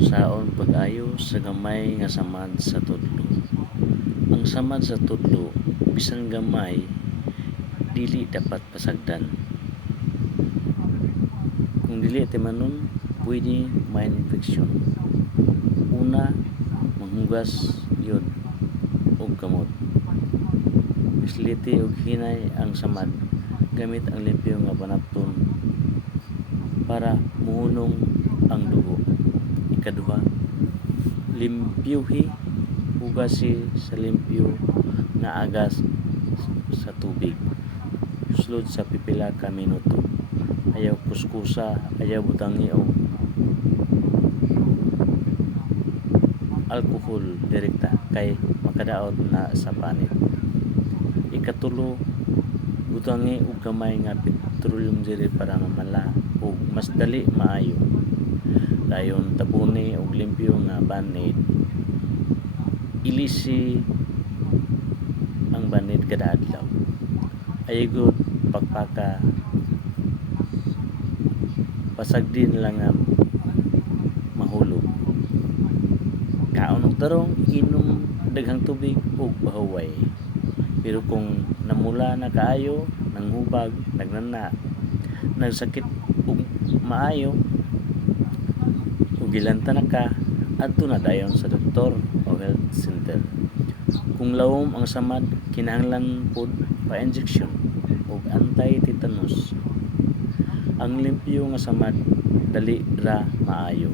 Saon pag-ayo sa gamay nga samad sa tudlo. Ang samad sa tudlo bisan gamay dili dapat pasagdan. Kung dili timanon, pwede ma-infeksyon. Una, manghugas yun og kamot. Isliti og hinay ang samad gamit ang limpyo nga panapton para muhunong ang dugo. Ikaduha, limpyuhi hugasi sa limpyo nga agas sa tubig sulod sa pipila ka minuto. Ayaw kuskusa, ayaw butangi og alcohol direkta kay makadaot na sa panit. Ikatulo, butangi og gamay nga petroleum jelly para mamala og mas dali maayo. Dayon tabuni og limpyo nga banid. Ilisi ang banid kada adlaw. Ayigod pagpaka pasagdin lang nga mahulog. Kaon og tarong inom daghang tubig ug bahuway. Pero kung namula na kaayo, nanghubag, nagnana, nagsakit ug maayo, ug gilanta na ka, adto na dayon sa doktor o health center. Kung lawom ang samad, kinahanglan pod pa-injection ug anti-tetanus. Ang limpyo nga samad dali ra maayo.